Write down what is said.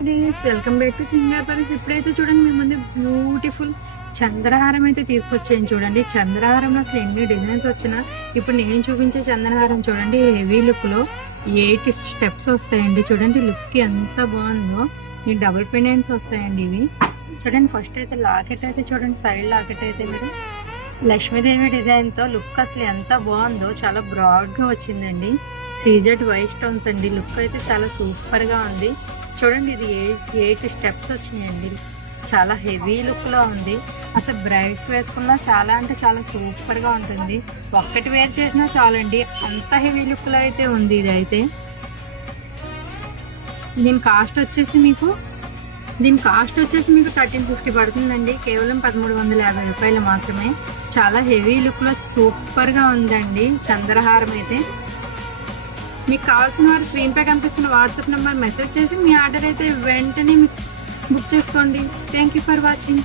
Please welcome back to singer. ఇప్పుడైతే చూడండి మీ ముందు బ్యూటిఫుల్ చంద్రహారం అయితే తీసుకొచ్చాను. చూడండి చంద్రహారంలో అసలు ఎన్ని డిజైన్స్ వచ్చినా ఇప్పుడు నేను చూపించే చంద్రహారం చూడండి హెవీ లుక్ లో 8 స్టెప్స్ వస్తాయండి. చూడండి లుక్ ఎంత బాగుందో. ఈ డబుల్ పెండెంట్స్ వస్తాయండి ఇవి. చూడండి ఫస్ట్ అయితే లాకెట్ అయితే చూడండి, సైడ్ లాకెట్ అయితే మీరు లక్ష్మీదేవి డిజైన్ తో లుక్ అసలు ఎంత బాగుందో. చాలా బ్రాడ్ గా వచ్చిందండి. సీజెడ్ వైట్ స్టోన్స్ అండి. లుక్ అయితే చాలా సూపర్ గా ఉంది. చూడండి ఇది 8 స్టెప్స్ వచ్చినాయండి. చాలా హెవీ లుక్ లో ఉంది. అసలు బ్రైట్ వేసుకున్నా చాలా అంటే చాలా సూపర్ గా ఉంటుంది. ఒక్కటి వేర్ చేసినా చాలండి, అంత హెవీ లుక్ లో అయితే ఉంది ఇది అయితే. దీని కాస్ట్ వచ్చేసి మీకు 1350 పడుతుందండి. కేవలం 1350 రూపాయలు మాత్రమే. చాలా హెవీ లుక్ లో సూపర్ గా ఉందండి చంద్రహారం అయితే. మీకు కావాల్సిన వారు స్క్రీన్ పై కనిపిస్తున్న వాట్సాప్ నెంబర్ మెసేజ్ చేసి మీ ఆర్డర్ అయితే వెంటనే బుక్ చేసుకోండి. Thank you for watching.